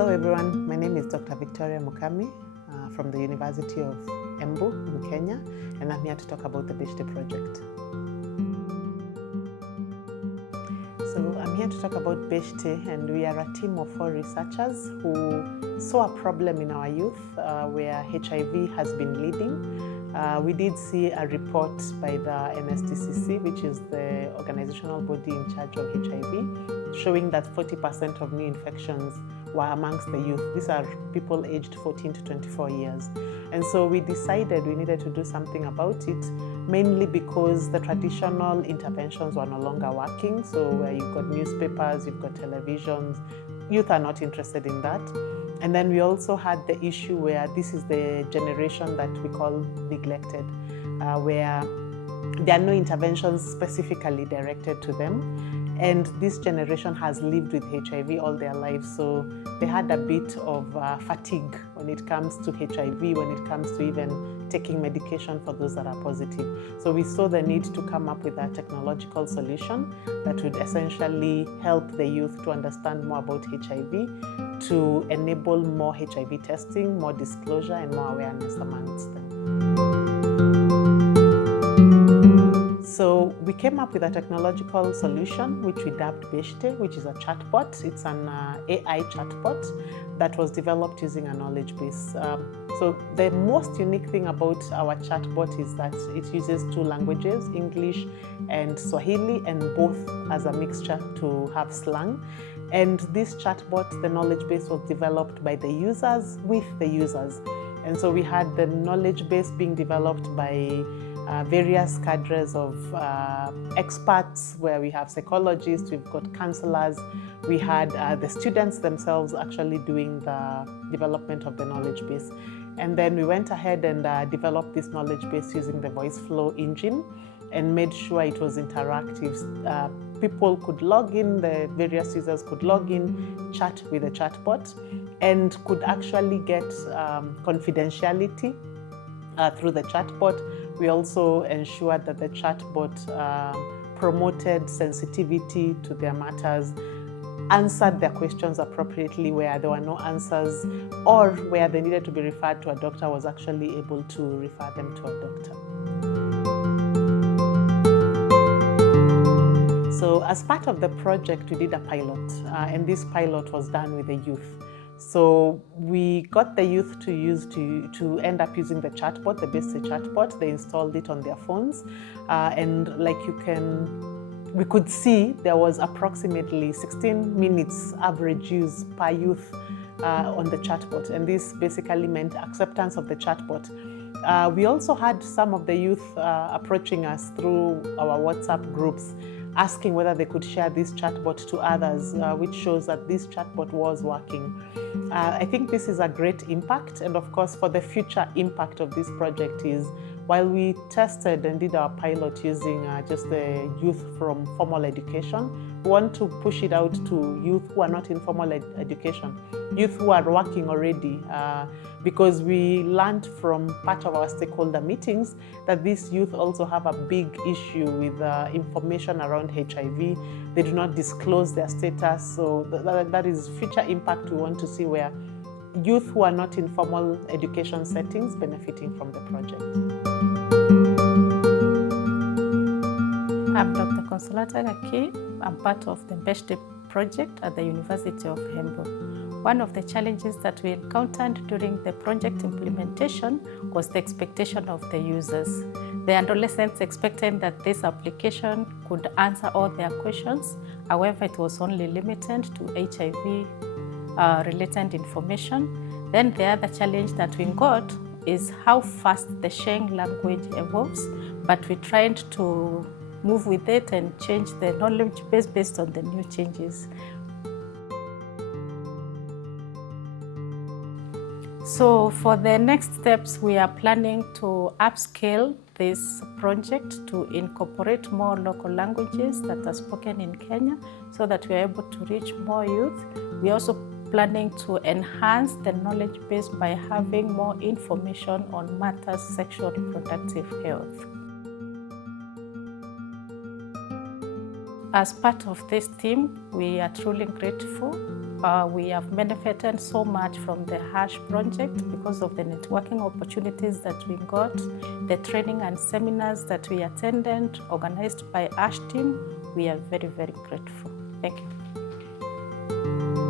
Hello everyone, my name is Dr. Victoria Mukami from the University of Embu in Kenya, and I'm here to talk about the Beshte project. So I'm here to talk about Beshte, and we are a team of 4 researchers who saw a problem in our youth where HIV has been leading. We did see a report by the NSTCC, which is the organizational body in charge of HIV, showing that 40% of new infections were amongst the youth. These are people aged 14 to 24 years. And so we decided we needed to do something about it, mainly because the traditional interventions were no longer working. So where you've got newspapers, you've got televisions, youth are not interested in that. And then we also had the issue where this is the generation that we call neglected, where there are no interventions specifically directed to them. And this generation has lived with HIV all their lives, so they had a bit of fatigue when it comes to HIV, when it comes to even taking medication for those that are positive. So we saw the need to come up with a technological solution that would essentially help the youth to understand more about HIV, to enable more HIV testing, more disclosure, and more awareness amongst them. So we came up with a technological solution which we dubbed Beshte, which is a chatbot. It's an AI chatbot that was developed using a knowledge base. So the most unique thing about our chatbot is that it uses 2 languages, English and Swahili, and both as a mixture to have slang. And this chatbot, the knowledge base, was developed by the users with the users. And so we had the knowledge base being developed by various cadres of experts, where we have psychologists, we've got counselors, we had the students themselves actually doing the development of the knowledge base. And then we went ahead and developed this knowledge base using the voice flow engine and made sure it was interactive. People could log in, the various users could log in, chat with the chatbot, and could actually get confidentiality through the chatbot. We also ensured that the chatbot promoted sensitivity to their matters, answered their questions appropriately where there were no answers, or where they needed to be referred to a doctor, was actually able to refer them to a doctor. So as part of the project, we did a pilot, and this pilot was done with the youth. So we got the youth to end up using the chatbot, the Beshte chatbot. They installed it on their phones, and we could see there was approximately 16 minutes average use per youth on the chatbot, and this basically meant acceptance of the chatbot. We also had some of the youth approaching us through our WhatsApp groups, asking whether they could share this chatbot to others, which shows that this chatbot was working. I think this is a great impact, and of course for the future impact of this project is, while we tested and did our pilot using just the youth from formal education, we want to push it out to youth who are not in formal education, youth who are working already, because we learned from part of our stakeholder meetings that these youth also have a big issue with information around HIV. They do not disclose their status, so that is future impact we want to see, where youth who are not in formal education settings benefiting from the project. I'm Dr. Consolata Gaki. I'm part of the Beshte project at the University of Embu. One of the challenges that we encountered during the project implementation was the expectation of the users. The adolescents expected that this application could answer all their questions. However, it was only limited to HIV-related information. Then the other challenge that we got is how fast the sharing language evolves, but we tried to move with it and change the knowledge base based on the new changes. So for the next steps, we are planning to upscale this project to incorporate more local languages that are spoken in Kenya, so that we are able to reach more youth. We are also planning to enhance the knowledge base by having more information on matters sexual reproductive health. As part of this team, we are truly grateful. We have benefited so much from the HASH project because of the networking opportunities that we got, the training and seminars that we attended, organized by HASH team. We are very, very grateful. Thank you.